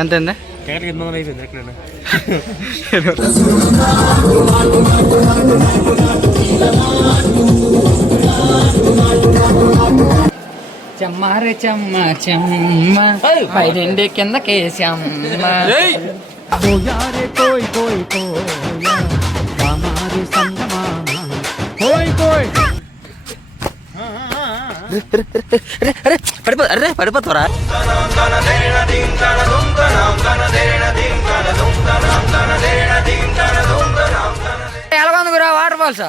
ఎంత అండి? అయిపోయింది ఎక్కడ చెమ్మారే చెమ్మ చెమ్మ పైరెండి కిందకేసమ్మ కోయారే కోయ్ కోయ్ కోయ మామారి సంగమామ కోయ్ కోయ్. పడిపోతారా? ఎలాగొంది గురా వాటర్ ఫాల్సా?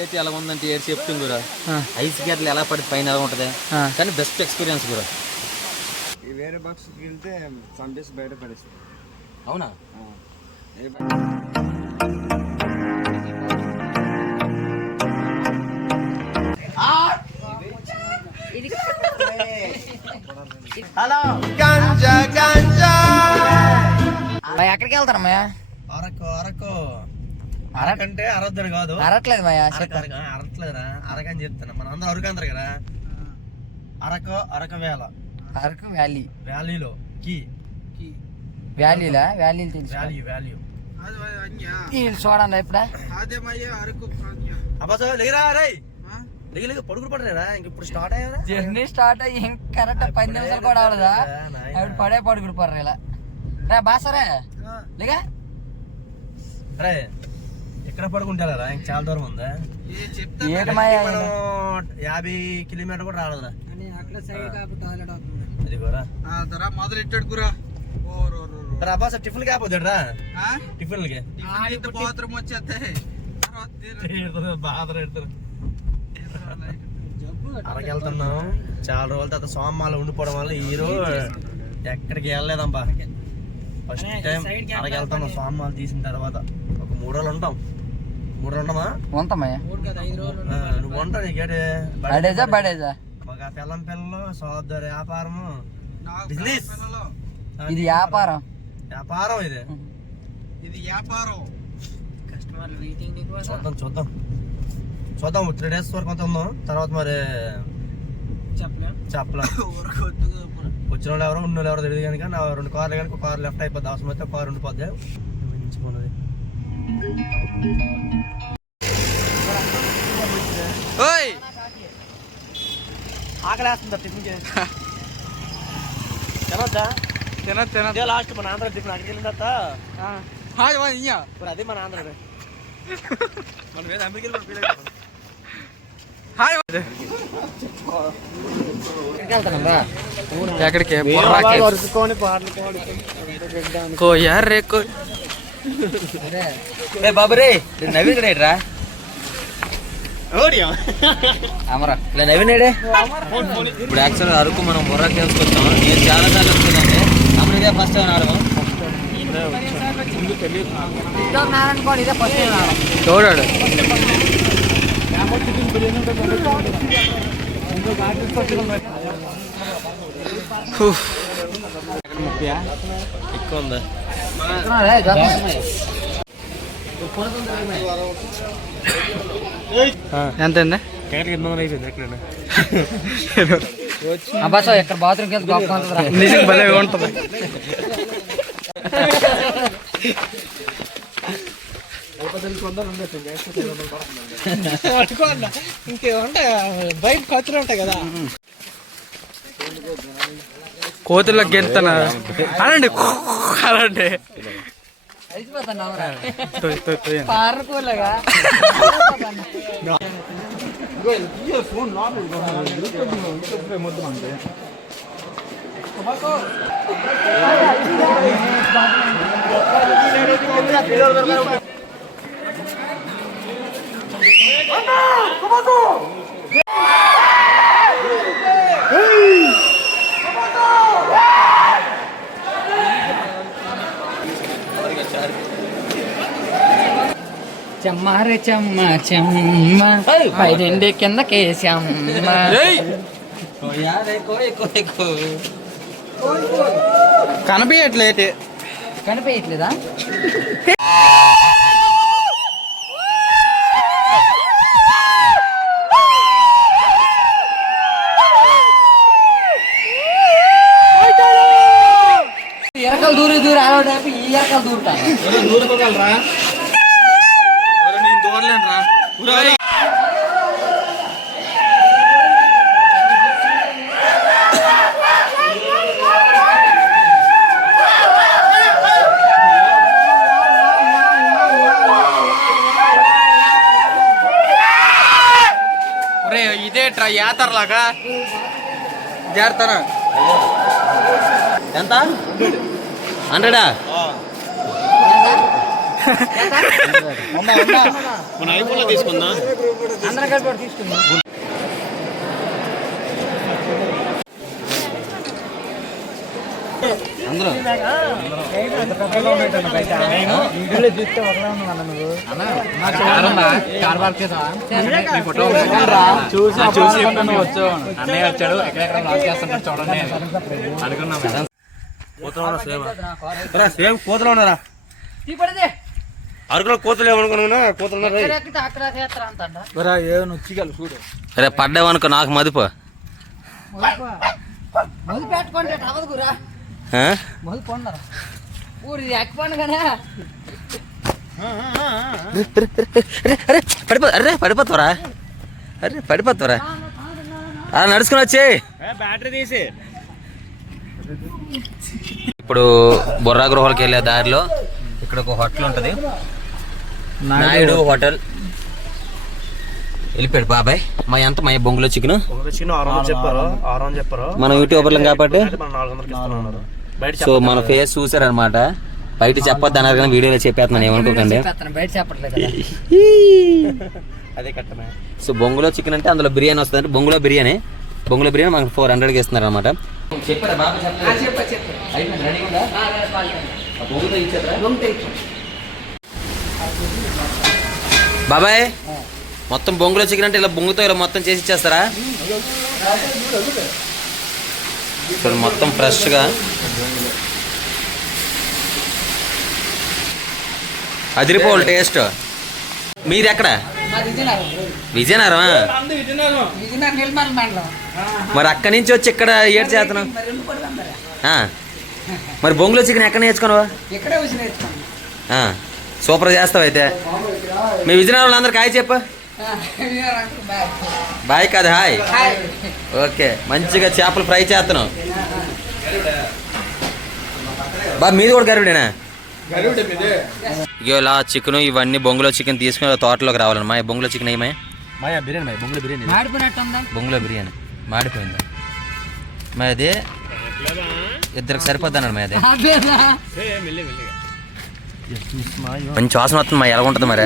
ఏటి ఎలా ఉందంటే ఏడు చెప్తుంది గురా. ఐస్ గేట్లు ఎలా పడి పైన ఎలా ఉంటుంది కానీ బెస్ట్ ఎక్స్పీరియన్స్ గురా. వేరే బాక్స్కి వెళ్తే సండేస్ బయట పడేస్తుంది. అవునా? హలో ఎక్కడికి వెళ్తారమ్మా? అరకు అరకు అరకంటే అరద్దని కాదు. అరట్లేదు అరట్లేదురా, అరకని చెప్తాను. మన అందరూ అరకు అంటారు కదా. అరకు అరక వేళ అరకు వ్యాలీ వ్యాలీలో వ్యాలీలా వ్యాలీలు తెలుసు. వాల్యూ చూడండి ఇప్పుడా అబ్బా లేరా రై లేక పడుకుని పడరా. ఇంక ఇప్పుడు స్టార్ట్ అయ్యారా? జర్నీ స్టార్ట్ అయ్యి కరెక్ట్ 10 నిమిషాలు కూడా అవలేదా? అప్పుడు పడే పడుకుని పడరు ఇలా రే బాసరే లేగా రే. ఎక్కడ పడుకుంటారా? ఇంక చాలా దూరం ఉందా? 50 కిలోమీటర్ కూడా రాలేదురా. అది కూడా మొదలెట్టాడు గురా. అబ్బా సార్ టిఫిన్ కి అయిపోతాడు రా. టిఫిన్ కి బాత్రూమ్ వచ్చేస్తాయి. బాధ అరకెళ్తున్నాం. చాలా రోజుల తర్వాత సోమవారం ఉండిపోవడం వల్ల ఈ రోజు ఎక్కడికి వెళ్ళలేదమ్మా. First time అరకెళ్తున్నాం. సోమవారం తీసిన తర్వాత ఒక 3 రోజులు ఉంటాం. 3 రోజులు ఉంటామా? నువ్వు ఉంటావు. నీకేడే బడేజా మాకు ఆ పిల్లలు సోదరు వ్యాపారము బిజినెస్. ఇది వ్యాపారం ఇది వ్యాపారం. చూద్దాం 3 days వరకు అంత ఉందాం. తర్వాత మరి చెప్పలేం. వచ్చిన వాళ్ళు ఎవరో ఉన్న వాళ్ళు ఎవరో తెలియదు కనుక నా 2 కార్లు కనుక ఒక కారు లెఫ్ట్ అయిపోద్ది. అవసరం అయితే కారు ఉండిపోద్ది. ఆకలేస్తుందా? టిఫిన్ తినొద్దా? లాస్ట్ మన ఆంధ్ర టిఫిన్ అక్కడికి వెళ్ళిన తర్వాత అదే మన ఆంధ్ర. మనం ఏదో అమెరికా ఫీల్ అయిపోతాం. ఎక్కడికి బాబురే నవీన్ రా. ఇలా నవీన్ ఇప్పుడు యాక్చువల్ అరకు మనం బొర్రా కేవ్స్కి వచ్చాం. నేను చాలా సార్లు వస్తున్నాను. అప్పుడు ఇదే ఫస్ట్ టైం ఆడము. చూడాడు ఎక్కువ ఉందా? ఎంత అండి? బస్ ఎక్కడ బాత్రూమ్కి వెళ్తే గొప్ప నిజం భలే ఉంటుంది. ఇంకేమంటే బయట ఖర్చులు ఉంటాయి కదా. కోతులకు గెలుతానా అనండి అనండి పారకూలగా చెమ్మారే చెమ్మ చెమ్మ పైరెండి కిందకేసమ్మ కనిపించట్లేదా? ఎక్కలు దూరి అలవాటు ఈ ఎక్కలు దూరుతాను. దూరుకోగలరా? నేను దూరలేనురా. ఇదే ట్రై యాతరలాగా జాగ్రత్తనా. ఎంత 100? మన ఐఫోన్లో తీసుకుందా? అందరం కలిపి తీసుకుందాం. అందరూ చూసి అన్నయ్య వచ్చాడు ఎక్కడెక్కడ లాక్ చేస్తుంటాడు చూడండి అనుకున్నాం. సేమ్ కోతలు ఉన్నారా? అరకులో కోతలు ఏమనుకున్నా కోతలు అరే పడ్డావనుకో నాకు మదుపు. మొదలు పెట్టుకోండి అవ్వదు గురా. మొదలు పొందరు ఊరి ఎక్కిపోండి కదా. పడిపోతావరా? అరే పడిపోతావరా? అలా నడుచుకుని వచ్చి బ్యాటరీ తీసి. ఇప్పుడు బొర్రా గృహాలకు వెళ్ళే దారిలో ఇక్కడ ఒక హోటల్ ఉంటుంది, నాయుడు హోటల్. వెళ్ళిపోయాడు బాబాయ్. మా ఎంత మా బొంగులో చికెన్ చెప్పారు మనం యూట్యూబర్లం కాబట్టి. సో మన ఫేస్ చూసారనమాట. బయట చెప్పొద్దు అన్నారు కానీ వీడియోలో చెప్పేస్తున్నాను, ఏమనుకోకండి. బయట చెప్పట్లేదు. అదే కట్టమే. సో బొంగులో చికెన్ అంటే అందులో బిర్యానీ వస్తుంది. అంటే బొంగులో బిర్యానీ మనకు 400కి ఇస్తున్నారు అనమాట. బాబాయ్ మొత్తం బొంగులో చికెన్ అంటే ఇలా బొంగుతో ఇలా మొత్తం చేసి ఇచ్చేస్తారా? ఇప్పుడు మొత్తం ఫ్రెష్గా అదిరిపోవాలి టేస్ట్. మీది ఎక్కడ? విజయనగరం. మరి అక్కడి నుంచి వచ్చి ఇక్కడ ఏడు చేస్తున్నాం. మరి బొంగులో చికెన్ ఎక్కడ నేర్చుకున్నావా? సూపర్ చేస్తావు అయితే. మీ విజయనగరంలో అందరికి హాయ్ చెప్పు. బాయ్ కాదు హాయ్. ఓకే మంచిగా చేపలు ఫ్రై చేస్తున్నావు. బా మీది కూడా గరుడేనా? ఇగో ఇలా చికెన్ ఇవన్నీ బొంగులో చికెన్ తీసుకుని తోటలోకి రావాలన్నమా. బొంగులో చికెన్ ఏమై బిర్యానీ బొంగులో బిర్యానీ మాడిపోయిందా? మరి అదే ఇద్దరికి సరిపోద్ది అన్నాడు. మరి అదే మంచి వాసన వస్తుంది. మరి ఎలా ఉంటుంది మరి?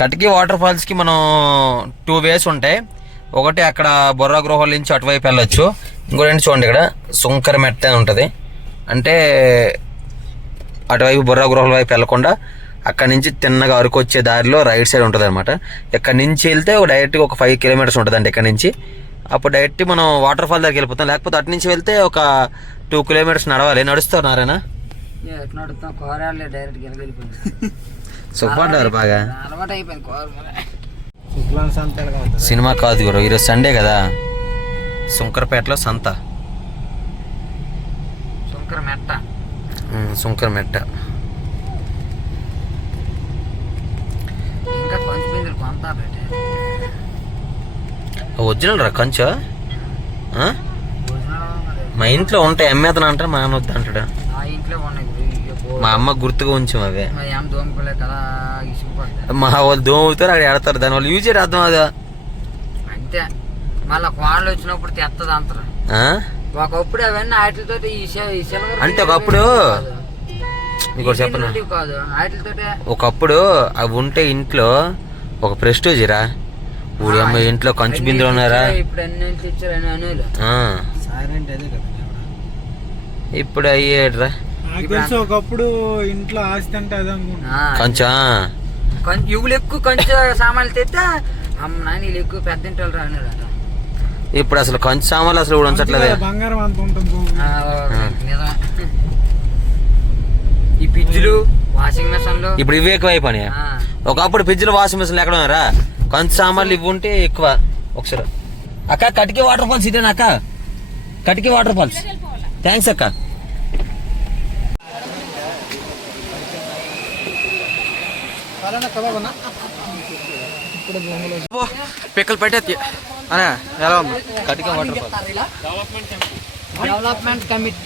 కటికి వాటర్ ఫాల్స్కి మనం 2 వేస్ ఉంటాయి. ఒకటి అక్కడ బొర్రా గృహాల నుంచి అటువైపు వెళ్ళొచ్చు. ఇంకోటి చూడండి ఇక్కడ సుంకర మెట్ట అని ఉంటుంది. అంటే అటువైపు బొర్రా గృహాల వైపు వెళ్ళకుండా అక్కడి నుంచి తిన్నగా అరకు వచ్చే దారిలో రైట్ సైడ్ ఉంటుంది అనమాట. ఇక్కడ నుంచి వెళ్తే డైరెక్ట్గా ఒక 5 కిలోమీటర్స్ ఉంటుంది అండి ఇక్కడ నుంచి. అప్పుడు డైరెక్ట్ మనం వాటర్ ఫాల్ దగ్గరికి వెళ్ళిపోతాం. లేకపోతే అటు నుంచి వెళ్తే ఒక 2 కిలోమీటర్స్ నడవాలి. నడుస్తారు నారాయణ సుఖపడ్డారు బాగా. సినిమా కాదు గురు, ఈరోజు సండే కదా. సుంకరపేటలో సంత. సుంకర మెట్ట ఒరిజినల్ రా కంచు. మా ఇంట్లో ఉంటాయి అమ్మేతను అంటారు, మా అన్న వద్దు అంటాడు. మా అమ్మ గుర్తుగా ఉంచాం అవే. మా వాళ్ళు దోమవుతారు అక్కడ ఆడతారు. దాని వాళ్ళు యూజ్ చేయడం అర్థం అదా. అంతే మళ్ళీ కోడలు వచ్చినప్పుడు తెత్తది అంటారు. ఒకప్పుడు అవన్నీ వాటితో అంటే ఒకప్పుడు మీకు చెప్పను, ఒకప్పుడు అవి ఉంటే ఇంట్లో ఒక ప్రెస్టేజ్ రా. ఊడి అమ్మ ఇంట్లో కంచు బిందులు ఉన్నారా. ఇప్పుడు అయ్యేడ్రా. ఒకప్పుడు ఇంట్లో ఆస్తి అంటే కంచా ఇవులు ఎక్కువ కంచు సామాన్లు తెస్తే అమ్మ నాన్న ఎక్కువ పెద్ద ఇంట్లో రాను. ఇప్పుడు అసలు కంచు సామాన్లు అసలు కూడా ఉంచట్లేదు. బంగారం అంత ఉంటుంది. ఈ ఫ్రిడ్జ్లు వాషింగ్ మిషన్లు ఇప్పుడు ఇవి ఎక్కువ అయిపోయినాయి. ఒకప్పుడు ఫ్రిడ్జ్లు వాషింగ్ మిషన్లు ఎక్కడ ఉన్నారా? కంచు సామాన్లు ఇవి ఉంటే ఎక్కువ. ఒకసారి అక్క కటికి వాటర్ ఫాల్స్ ఇదేనా అక్క? కటికి వాటర్ ఫాల్స్. థ్యాంక్స్ అక్క. పిక్కలు పెట్టేది అనే ఎలా ఉంది కటికి waterfalls. Development commit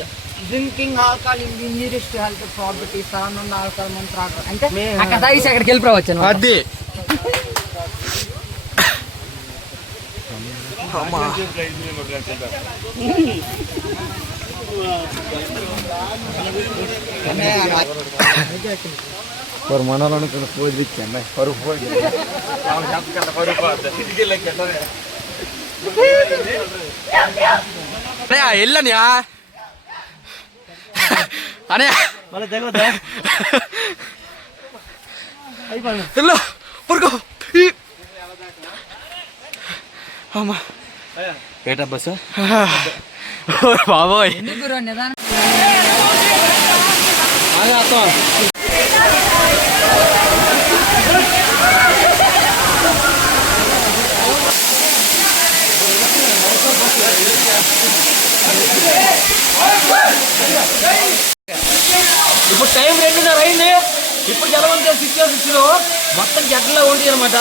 drinking alcohol injuries to health property surrounding alcohol మంత్రాలు అంటే అక్కడ తాగేసి అక్కడికి వెళ్ళిపోవచ్చు. అది ஒரு மணாலும் போயிருக்கேன் ஒரு వెళ్ళనియా అనే అమ్మా ఏటా బస్సు బాబోయ్ నిదానం ఇప్పుడు టైం 2:30 అయింది. ఇప్పుడు జలవంతి 6:06 మొత్తం జట్లలో ఉంటుంది అనమాట.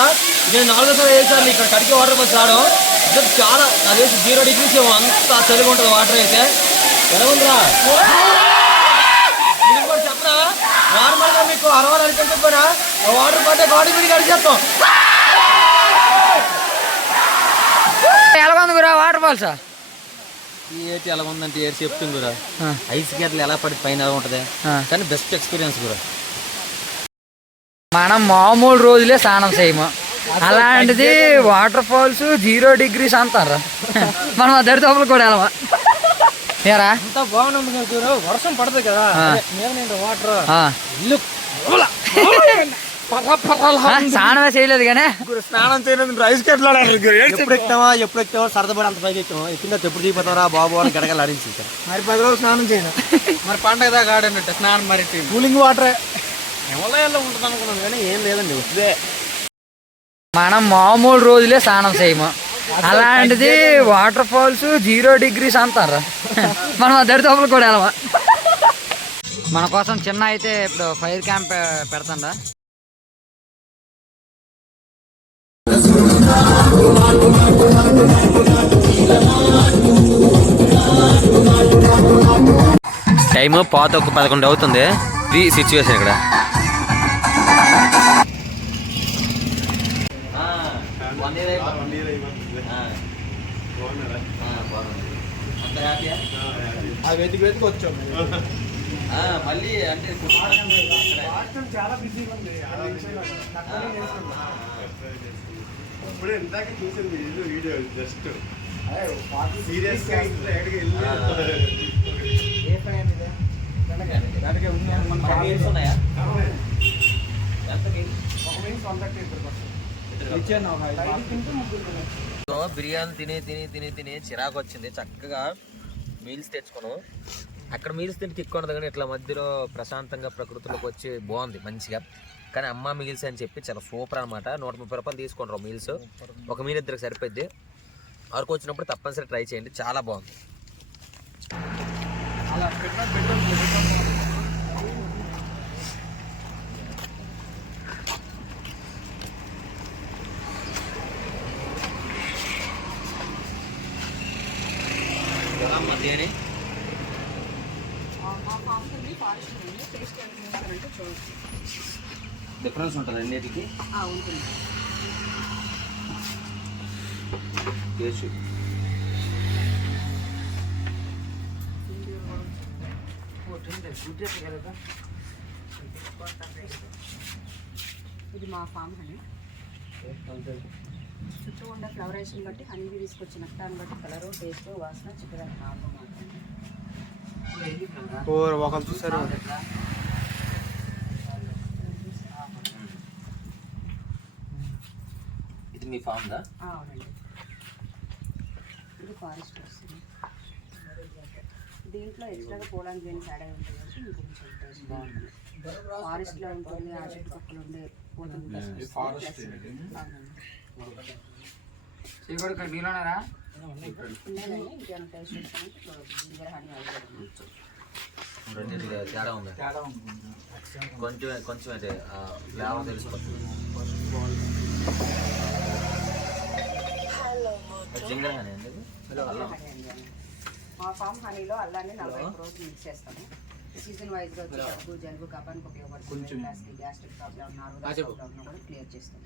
నేను 4సారి 5సార్లు ఇక్కడ కడికి వాటర్ బస్ రావడం. ఇది చాలా అదేసి 0 degrees అంత చలిగా ఉంటుంది వాటర్ అయితే. ఎలా ఉందిరా మీరు కూడా చెప్పరా? నార్మల్గా మీకు 60 అనుకుంటే కూడా వాటర్ పడితే బాడీ మీద అడిచేస్తాం. ఎలా ఉంది గురా వాటర్ ఫాల్స్? ఏంటి ఎలా ఉందంటే ఏడు చెప్తుంది గురా. ఐస్ గడ్డలు ఎలా పడి పైన ఎలా ఉంటుంది కానీ బెస్ట్ ఎక్స్పీరియన్స్ గురా. మనం మామూలు రోజులే స్నానం చేయము, అలాంటిది వాటర్ ఫాల్స్ 0 degrees అంటారా. మనం ఆ దరితోపులు కూడా వెళ్ళమా ఏరా? అంతా బాగుంది గురు. వర్షం పడుతుంది కదా వాటర్ ఇల్లు స్నానమే చేయలేదు కానీ స్నానం చేయలేదు. రైస్ ఎప్పుడు ఎక్కుతావా సరదాపడి అంత పైకి ఎక్కువ ఎక్కిందా ఎప్పుడు దిగిపోతారా బాబు అని గడగలు అడించి మరి 10 రోజులు స్నానం చేయను. మరి పండగ దాకా ఆడనట్టు స్నానం మరి కూలింగ్ వాటరే హిమాలయాల్లో ఉంటుంది అనుకున్నాను కానీ ఏం లేదండి. మనం మామూలు రోజులే స్నానం చేయము, అలాంటిది వాటర్ ఫాల్స్ 0 degrees అంటారా. మనం ఆ దరితోపులు కూడా వెళ్ళమా. మన కోసం చిన్న అయితే ఇప్పుడు ఫైర్ క్యాంప్ పెడతాండా. టైము 11 అవుతుంది. ఇది సిచ్యువేషన్ ఇక్కడ. మళ్ళీ అంటే చాలా బిజీగా ఉంది. ఇప్పుడు ఇందాక చూసింది వీడియో జస్ట్ సీరియస్ బిర్యానీ తిని తిని తిని తిని చిరాకు వచ్చింది. చక్కగా మీల్స్ తెచ్చుకున్నాం. అక్కడ మీల్స్ తిని తిక్కున్నది కానీ ఇట్లా మధ్యలో ప్రశాంతంగా ప్రకృతిలోకి వచ్చి బాగుంది మంచిగా. కానీ అమ్మ మీల్స్ అని చెప్పి చాలా సూపర్ అనమాట. 130 రూపాయలు తీసుకుంటారు మీల్స్. ఒక మీల్ ఇద్దరికి సరిపోద్ది. అరకు వచ్చినప్పుడు తప్పనిసరి ట్రై చేయండి, చాలా బాగుంది. డిఫరెన్స్ ఉంటుంది అన్నిటికీ. ఇది మా ఫామ్ హనీ. చుట్టూ ఉండే ఫ్లవరేషన్ బట్టి హనీకి తీసుకొచ్చిన దాన్ని బట్టి కలరు టేస్ట్ వాసన చిక్కగా ఒకరు చూసారు. ఇది మీ ఫామ్ దా? అవునండి. ఇది ఫారెస్ట్ వస్తుంది. దీంట్లో ఎక్స్ట్రాగా పోలాంగ్ గ్రెయిన్స్ యాడ్ అయి ఉంటుంది కాబట్టి ఇంకొంచెం టేస్ట్ బాగుంటుంది. ఫారెస్ట్లో ఉంటుంది, ఆ చుట్టుపక్కల ఉండే పోతుంది. ఇక్కడ మీలోనేరా ఉన్నాయండి, ఇంకేమైనా టేస్ట్ చూస్తామంటే జింజర్ హనీ అవైలబుల్. రెండింటికి తేడా ఉంది. కొంచెం కొంచెం అయితే ఫ్లేవర్ తెలిసిపోతుంది. జింగర్ హనీ అండి. మా ఫామ్ హనీలో అల్లాన్ని 40 రోజులు మిక్స్ చేస్తాము. సీజన్ వైజ్గా వచ్చి దగ్గు జలుబు కఫానికి ఉపయోగపడుతుంది. గ్యాస్ట్రిక్ ప్రాబ్లం ప్రాబ్లం కూడా క్లియర్ చేస్తాం.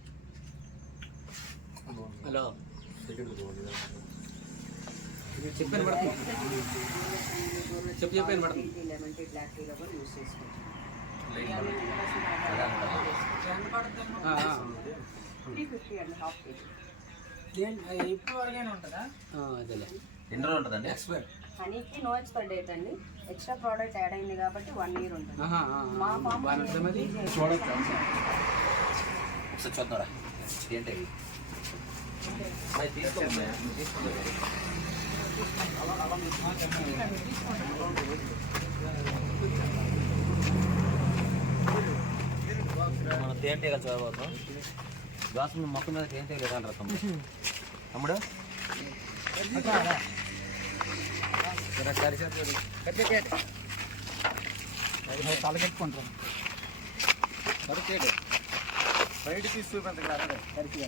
హలో లెమన్ టీ బ్లాక్ టీలో కూడా యూస్ చేసుకోవచ్చు. 350 అండి, హాఫ్ కేజీ. ఎన్ని రోజులు ఉంటుందండి? హనీకి నో ఎక్స్పైర్ డేట్ అండి. ఎక్స్ట్రా ప్రోడక్ట్ యాడ్ అయింది కాబట్టి 1 year ఉంటుంది. మా ఫామ్ ఒకసారి చూద్దారా ఏంటి తీసుకోండి. మనం తేనెటీగ చదవబోతాం. గ్లాసు మొత్తం మీద తేనెటీగ లేదంటారు తమ్ముడు.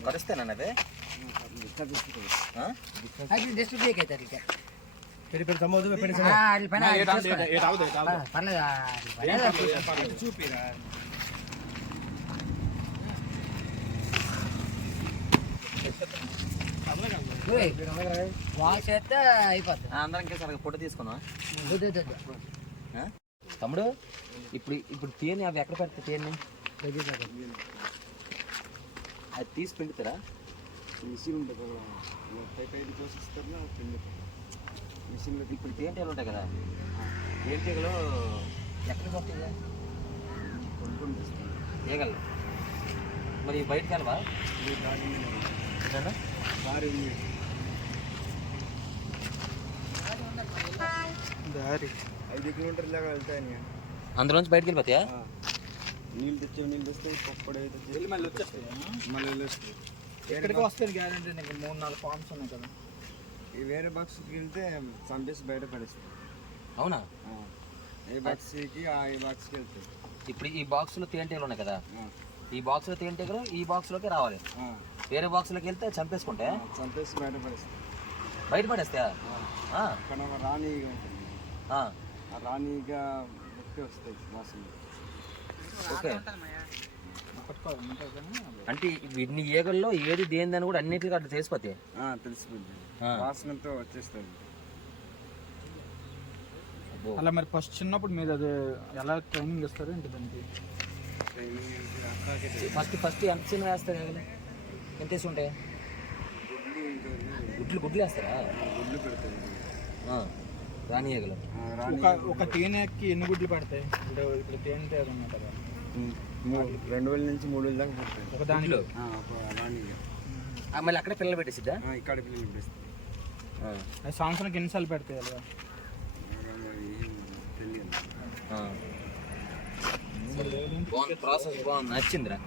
కరుస్తానండి అదే జస్ట్ బ్రేక్ అవుతుంది ఇక. చూపిరా వాష్ చేస్తే అయిపోద్ది. అందరం ఇంకేసారి ఫోటో తీసుకున్నా తమ్ముడు. ఇప్పుడు తేనె అవి ఎక్కడ పెడతా? తేనె అది తీసి పిండుతారా? మిషన్ ఉంటుంది, 35 కోసిస్తారు పిండి మిషన్లో. ఇప్పుడు తేనెటీగలు ఉంటాయి కదా, తేనెటీగలు ఎక్కడికి పోతాయి? ఏగలు మరి బయటకు వెళ్ళవా? దారి 5 కిలోమీటర్ల దాకా వెళ్తాయని. అందులోంచి బయటకు వెళ్ళిపోతాయా? నీళ్ళు తెస్తే పప్పుడే మళ్ళీ వచ్చేస్తాయి. మళ్ళీ వెళ్ళొస్తాయి. ఎక్కడికి వస్తుంది గ్యారెంటీ? నీకు 3-4 ఫార్మ్స్ ఉన్నాయి కదా. ఈ వేరే బాక్స్కి వెళ్తే చంపేసి బయట పడేస్తాయి. అవునా? ఏ బాక్స్కి ఈ బాక్స్కి వెళ్తాయి. ఇప్పుడు ఈ బాక్స్లో తేనెటీగలు ఉన్నాయి కదా, ఈ బాక్స్లో తేనెటీగలు ఈ బాక్స్లోకి రావాలి. వేరే బాక్స్లోకి వెళ్తే చంపేసుకుంటే చంపేసి బయట పడేస్తాయి. బయట పడేస్తాయా? అక్కడ ఒక రాణిగా ఉంటుంది, ఆ, ఆ రాణిగా ముక్కి వస్తాయి వాసన. ఓకే. అంటే వీటిని ఏగల్లో ఏది దేనిదని కూడా అన్నిటికీ అట్లా తెలిసిపోతాయి. తెలిసిపోతుంది, వాసనతో వచ్చేస్తుంది. అలా మరి ఫస్ట్ చిన్నప్పుడు మీరు అది ఎలా ట్రైనింగ్ ఇస్తారు ఏంటి దానికి? ఫస్ట్ ఎంత చిన్న వేస్తారు ఏగలు? ఎంత వేసి ఉంటాయి? గుడ్లు వేస్తారా? గుడ్లు పెడతాయి రాణి ఏగలు. ఒక తేనెకి ఎన్ని గుడ్లు పడతాయి? అంటే ఇప్పుడు తేనె తేగ ఉన్నాయి కదా, 2000 నుంచి 3000 దాకా పడతాయి ఒక దాంట్లో. రాణిగా మళ్ళీ అక్కడ పిల్లలు పెట్టేసిద్దా? ఇక్కడ పిల్లలు పెట్టేస్తాయి. అది సంవత్సరానికి ఎన్నిసార్లు పెడతాయి అలా? బాగుంది, ప్రాసెస్ బాగుంది, నచ్చిందిరా.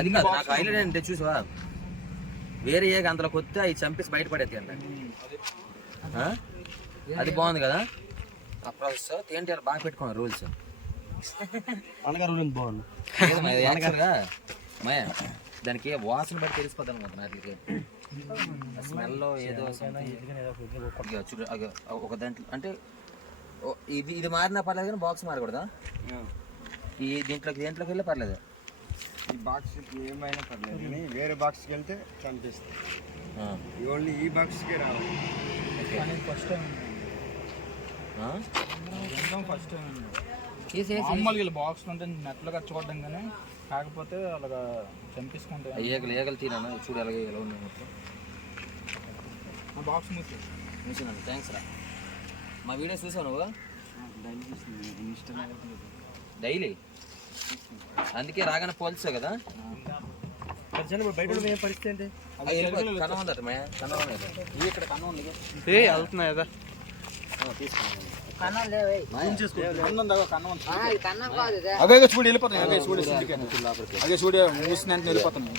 అది కాదు నాకు హైలైట్ అంటే చూసావా, వేరే ఏగ అంతలోకి వస్తే అవి చంపేసి బయట పడేది అంట. అది బాగుంది కదా ఆ ప్రాసెస్. తేనెటీగలు బాగా పెట్టుకున్నారు రూల్స్. బాగుంది యాక్చువల్గా మయ దానికి వాసన బట్టి తెలిసిపోతాను కదా వాటికి. స్మెల్లో ఏదో చూడు ఒక దాంట్లో అంటే ఇది మారినా పర్లేదు కానీ బాక్స్ మారకూడదా? ఈ దేంట్లోకి వెళ్ళి పర్లేదు. ఈ బాక్స్కి ఏమైనా పర్లేదు కానీ వేరే బాక్స్కి వెళ్తే చంపేస్తాయి. ఓన్లీ ఈ బాక్స్కే రావాలి. ఫస్ట్ టైం ఫస్ట్ టైం మామూలుగా బాక్స్ ఉంటే నెట్లుగా చూడడం కానీ, కాకపోతే అలాగా చంపేసుకుంటాయి. ఏగలు తినాను చూడు ఎలాగ ఎలా ఉన్నాయి మొత్తం. బాక్స్ చూసినాను. థ్యాంక్స్ రా. మా వీడియో చూసావు నువ్వు? డైలీ అందుకే రాగానే పోల్చావు కదా. బయట పరిస్థితి ఏంటి? కన్నం ఉందట మే, కన్నం ఇక్కడ కన్నం ఉంది వెళ్తున్నాయి కదా. తీసుకున్నాను. అదే చూడు వెళ్ళిపోతున్నాయి. అదే చూడు సిండికేట్, అదే చూడు మూసినంత వెళ్ళిపోతున్నాయి.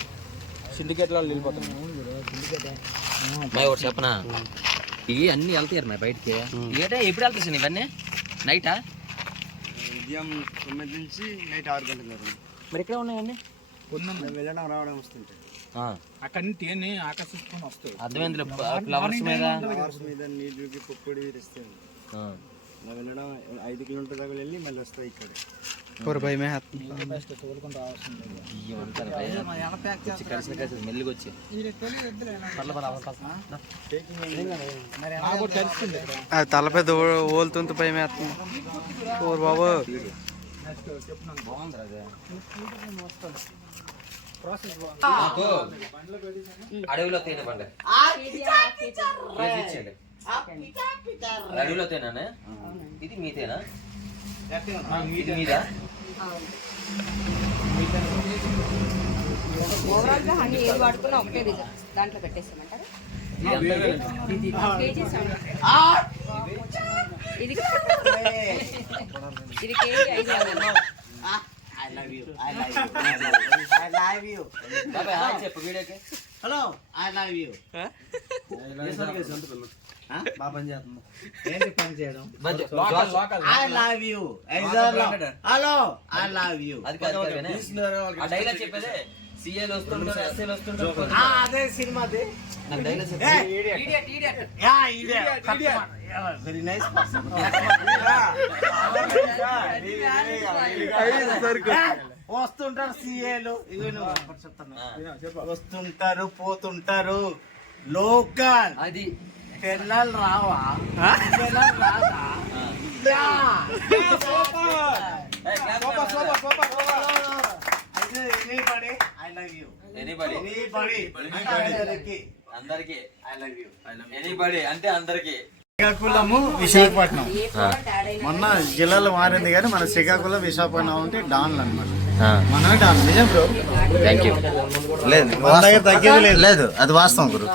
సిండికేట్ వాళ్ళు వెళ్ళిపోతున్నాయి. మా ఒకటి చెప్పనా, ఇవి అన్ని వెళ్తాయి మా బయటికి. ఏటా ఎప్పుడు వెళ్తాయి సార్ ఇవన్నీ? నైటా? ఉదయం 9 నుంచి నైట్ 6 గంటల వరకు. మరి ఇక్కడ ఉన్నాయండి వెళ్ళడం రావడం వస్తుంటాయి. అక్కడి నుంచి తేనె ఆకర్షించుకొని వస్తాయి. అర్థమైంది. ఫ్లవర్స్ మీద ఫ్లవర్స్ మీద నీళ్ళకి పొక్కుడి తెస్తాయి. అలా వెళ్ళడం 5 కిలోమీటర్ల దాకా వెళ్ళి మళ్ళీ వస్తాయి ఇక్కడ. తోలుకొని రావాల్సింది. మెల్లిగా వచ్చి నాకు తెలిసింది తల పెద్ద ఓలుతుంత భయం వేస్తుంది. ఓరు బాబు అడవిలో తేనె బండ అడవిలో తేనా? ఇది మీతేనా? ఇది మీదా? ఓవరాల్ గా హనీ ఏది వాడుకున్నా ఒకటే రిజల్ట్. దాంట్లో పెట్టేసామంటారు. ఇది ఇది కేజీ 500. చెప్పు వీడియోకి. Hello I love you. ఏంటి పని చేయడం? I love you. Hello I love you. ఆ డైలాగ్ చెప్పేదే సీఏలు వస్తుంటారు, ఎస్ఏలు వస్తుంటారు. అదే సినిమాది. Very nice person. వస్తుంటారు సీఏలు. ఇవి నువ్వు చెప్తాను. వస్తుంటారు పోతుంటారు లోకల్. అది పిల్లలు రావా? పిల్లలు రాదా? అందరికి ఎనీబడి అంటే అందరికి. శ్రీకాకుళము విశాఖపట్నం మొన్న జిల్లాలో మారింది కానీ మన శ్రీకాకుళం విశాఖపట్నం అంటే డాన్లు అనమాట. మన డాన్ నిజం బ్రో. Thank you. లేదు తగ్గేది లేదు, అది వాస్తవం గురు.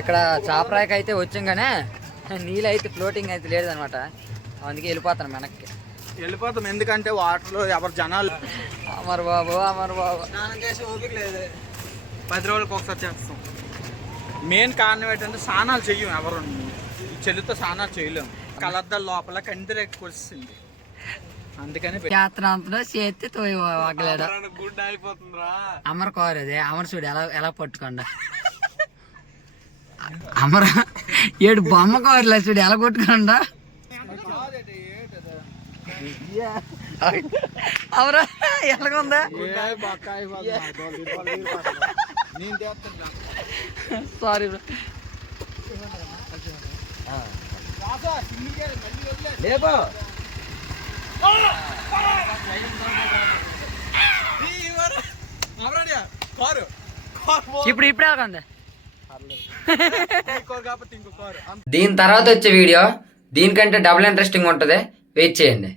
ఇక్కడ చాపరాయికి అయితే వచ్చాం కానీ నీళ్ళు అయితే ఫ్లోటింగ్ అయితే లేదనమాట. అందుకే వెళ్ళిపోతాను వెనక్కి. వెళ్ళిపోతాం ఎందుకంటే వాటర్లో ఎవరు జనాలు. అమర్ బాబు అమర్ బాబు స్నానం చేసి ఓపిక లేదు. 10 రోజులకు ఒకసారి చేస్తాం. మెయిన్ కారణం ఏంటంటే స్నానాలు చెయ్యం ఎవరు. చెల్లితో స్నానాలు చేయలేము. కలద్దాల లోపల కంటి ఎక్కువ వచ్చింది. అందుకని యాత్ర అంతలో చేతి తోయి వాగలేడు. గుడ్ అయిపోతుందిరా. అమర్ కోరు అదే అమర్ చూడు ఎలా ఎలా పట్టుకోండి. అమర ఏడు బొమ్మ కోరలే చూడు ఎలా కొట్టుకోండా. అవరా ఎలాగుందా? సారీ లేబో ఇప్పుడు ఎలాగుంది? దీని తర్వాత వచ్చే వీడియో దీనికంటే డబుల్ ఇంట్రెస్టింగ్ ఉంటుంది. వెయిట్ చేయండి.